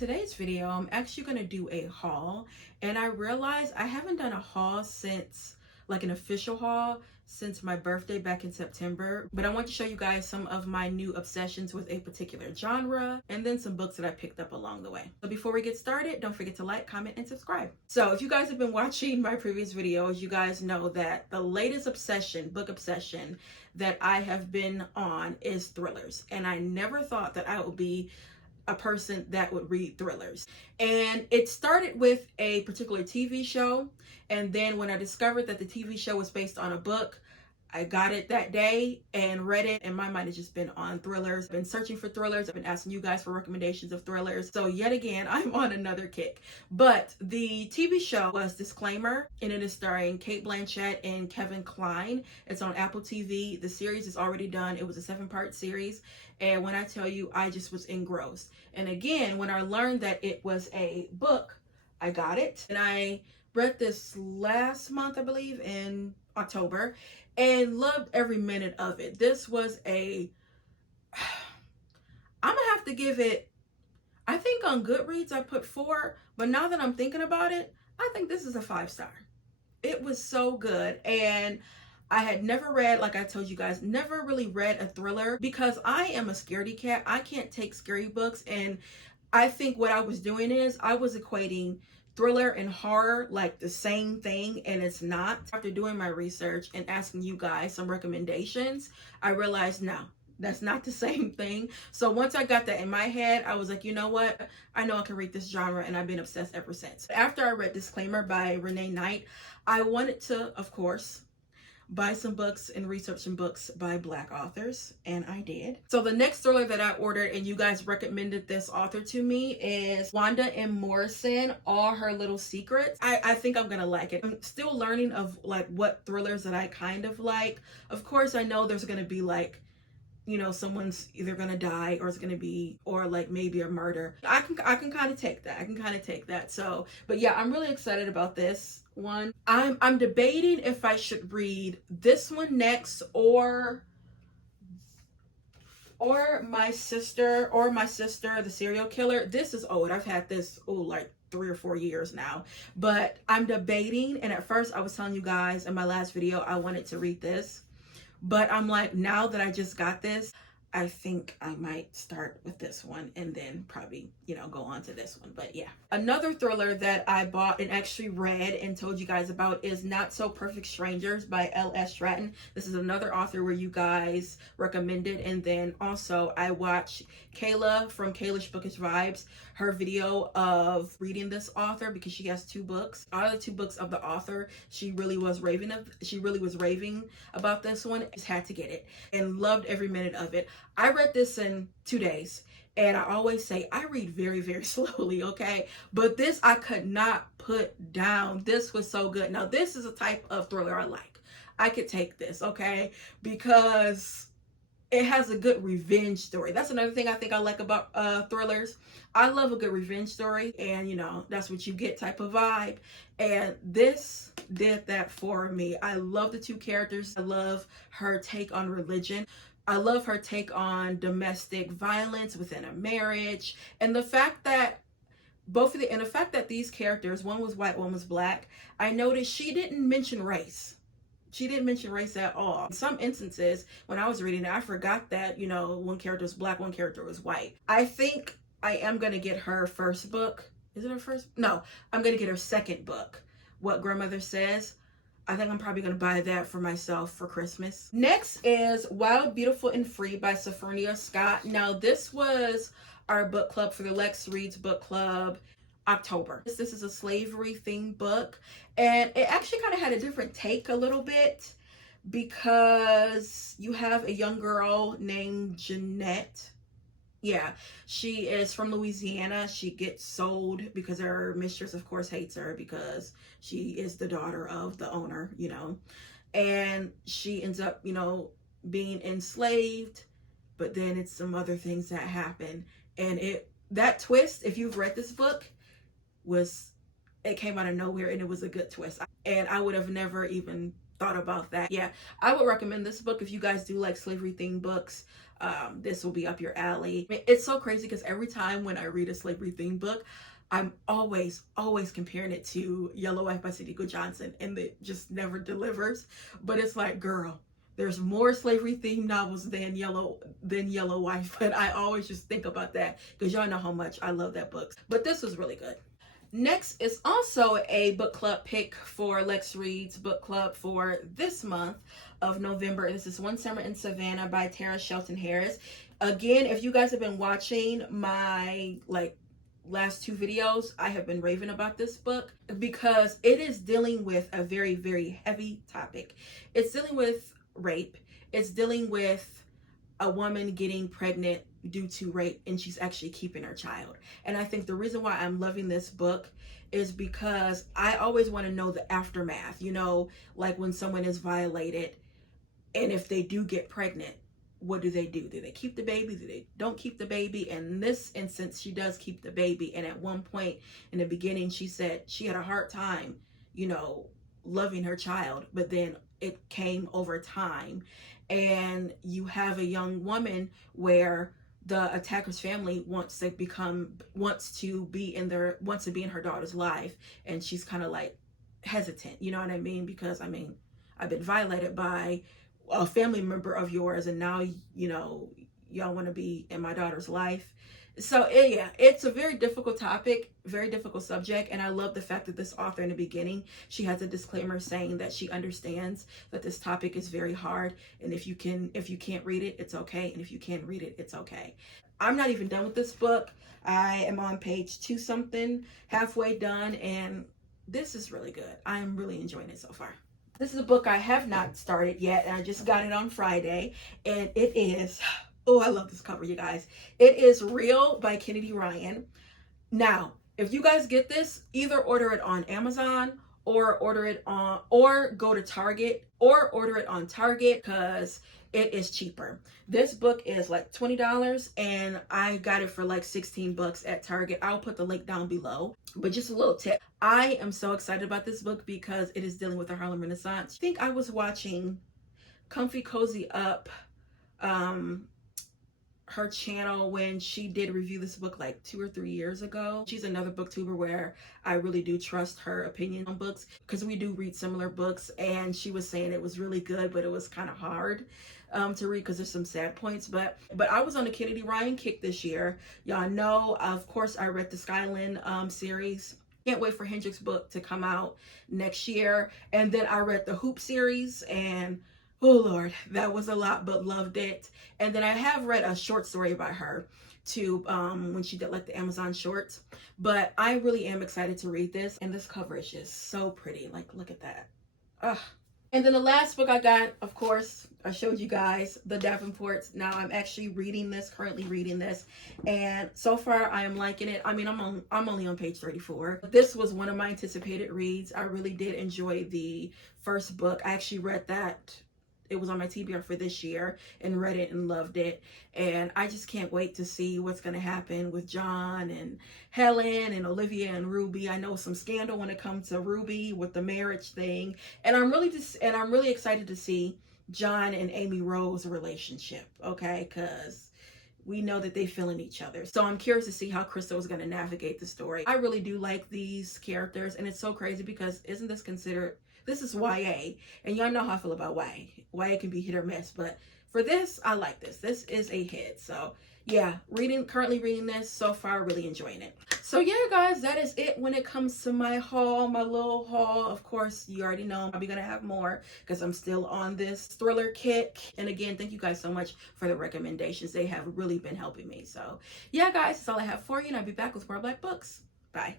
today's video, I'm actually going to do a haul, and I realized I haven't done a haul since, like an official haul, since my birthday back in September. But I want to show you guys some of my new obsessions with a particular genre, and then some books that I picked up along the way. So before we get started, don't forget to like, comment, and subscribe. So if you guys have been watching my previous videos, you guys know that the latest book obsession that I have been on is thrillers. And I never thought that I would be a person that would read thrillers. And it started with a particular TV show, and then when I discovered that the TV show was based on a book, I got it that day and read it, and my mind has just been on thrillers. I've been searching for thrillers. I've been asking you guys for recommendations of thrillers. So yet again, I'm on another kick. But the TV show was Disclaimer, and it is starring Cate Blanchett and Kevin Kline. It's on Apple TV. The series is already done. It was a 7-part series. And when I tell you, I just was engrossed. And again, when I learned that it was a book, I got it. And I read this last month, I believe, in October, and loved every minute of it. This was I'm gonna have to give it, I think on Goodreads I put 4, but now that I'm thinking about it, I think this is a 5-star. It was so good. And I had never read, like I told you guys, never really read a thriller because I am a scaredy cat. I can't take scary books. And I think what I was doing is I was equating thriller and horror like the same thing, and it's not. After doing my research and asking you guys some recommendations, I realized no, that's not the same thing. So once I got that in my head, I was like, you know what? I know I can read this genre, and I've been obsessed ever since. After I read Disclaimer by Renee Knight, I wanted to, of course, buy some books and research some books by Black authors, and I did. So the next thriller that I ordered, and you guys recommended this author to me, is Wanda M. Morrison, All Her Little Secrets. I think I'm gonna like it. I'm still learning of like what thrillers that I kind of like. Of course, I know there's gonna be like, you know, someone's either gonna die or it's gonna be, or like maybe a murder. I can kind of take that. So, but yeah, I'm really excited about this one. I'm debating if I should read this one next or my sister, the serial killer. This is old. I've had this like 3 or 4 years now, but I'm debating. And at first I was telling you guys in my last video I wanted to read this, but I'm like, now that I just got this, I think I might start with this one and then probably, you know, go on to this one. But yeah. Another thriller that I bought and actually read and told you guys about is Not So Perfect Strangers by L.S. Stratton. This is another author where you guys recommended. And then also I watched Kayla from Kaylish Bookish Vibes, her video of reading this author, because she has 2 books. Out of the 2 books of the author, she really was raving about this one. Just had to get it and loved every minute of it. I read this in 2 days, and I always say I read very, very slowly, okay? But this I could not put down. This was so good. Now, this is a type of thriller I like. I could take this, okay? Because it has a good revenge story. That's another thing I think I like about thrillers. I love a good revenge story, and you know, that's what you get type of vibe. And this did that for me. I love the 2 characters. I love her take on religion. I love her take on domestic violence within a marriage, and the fact that these characters, one was white, one was black. I noticed she didn't mention race. She didn't mention race at all. In some instances, when I was reading it, I forgot that, you know, one character was black, one character was white. I think I am going to get her first book. Is it her first? No, I'm going to get her second book, What Grandmother Says. I think I'm probably going to buy that for myself for Christmas. Next is Wild, Beautiful, and Free by Savannah Scott. Now, this was our book club for the Lex Reads book club, October. This is a slavery themed book, and it actually kind of had a different take a little bit, because you have a young girl named Jeanette. Yeah, she is from Louisiana. She gets sold because her mistress, of course, hates her because she is the daughter of the owner, you know, and she ends up, you know, being enslaved. But then it's some other things that happen, and that twist, if you've read this book, it came out of nowhere, and it was a good twist. And I would have never even thought about that. Yeah, I would recommend this book if you guys do like slavery themed books. This will be up your alley. It's so crazy because every time when I read a slavery themed book, I'm always comparing it to Yellow Wife by Cindy Johnson, and it just never delivers. But it's like, girl, there's more slavery themed novels than Yellow Wife. But I always just think about that because y'all know how much I love that book. But this was really good. Next is also a book club pick for Lex Reads book club for this month of November. This is One Summer in Savannah by Tara Shelton Harris. Again, if you guys have been watching my last two videos, I have been raving about this book because it is dealing with a very, very heavy topic. It's dealing with rape. It's dealing with a woman getting pregnant due to rape, and she's actually keeping her child. And I think the reason why I'm loving this book is because I always want to know the aftermath, you know, like when someone is violated and if they do get pregnant, what do? Do they keep the baby? Do they don't keep the baby? And in this instance, she does keep the baby. And at one point in the beginning, she said she had a hard time, you know, loving her child, but then it came over time. And you have a young woman where the attacker's family wants to be in her daughter's life, and she's kind of like hesitant, you know what I mean? Because I mean, I've been violated by a family member of yours, and now, you know, y'all want to be in my daughter's life. So yeah, it's a very difficult topic, very difficult subject, and I love the fact that this author in the beginning, she has a disclaimer saying that she understands that this topic is very hard, and if you can't read it, it's okay, and if you can't read it, it's okay. I'm not even done with this book. I am on page 2 something, halfway done, and this is really good. I'm really enjoying it so far. This is a book I have not started yet, and I just got it on Friday, and it is, oh, I love this cover, you guys. It is Real by Kennedy Ryan. Now, if you guys get this, either order it on Amazon or go to Target or order it on Target because it is cheaper. This book is like $20 and I got it for like 16 bucks at Target. I'll put the link down below. But just a little tip. I am so excited about this book because it is dealing with the Harlem Renaissance. I think I was watching Comfy Cozy Up, her channel, when she did review this book like 2 or 3 years ago. She's another booktuber where I really do trust her opinion on books because we do read similar books, and she was saying it was really good, but it was kind of hard to read because there's some sad points. But I was on the Kennedy Ryan kick this year. Y'all know, of course, I read the Skyland series. Can't wait for Hendrik's book to come out next year. And then I read the Hoop series, and oh Lord, that was a lot, but loved it. And then I have read a short story by her too, when she did like the Amazon shorts. But I really am excited to read this, and this cover is just so pretty. Like, look at that. Ugh. And then the last book I got, of course, I showed you guys, The Davenports. Now I'm actually currently reading this, and so far I am liking it. I mean, I'm only on page 34. This was one of my anticipated reads. I really did enjoy the first book. I actually read that. It was on my TBR for this year and read it and loved it. And I just can't wait to see what's going to happen with John and Helen and Olivia and Ruby. I know some scandal when it comes to Ruby with the marriage thing. And I'm really excited to see John and Amy Rose relationship, okay? Because we know that they feeling each other. So I'm curious to see how Crystal is going to navigate the story. I really do like these characters, and it's so crazy because this is YA, and y'all know how I feel about YA. YA can be hit or miss, but for this, I like this. This is a hit. So yeah, currently reading this so far, really enjoying it. So yeah, guys, that is it when it comes to my haul, my little haul. Of course, you already know I'm probably gonna have more because I'm still on this thriller kick. And again, thank you guys so much for the recommendations. They have really been helping me. So yeah, guys, that's all I have for you, and I'll be back with more Black books. Bye.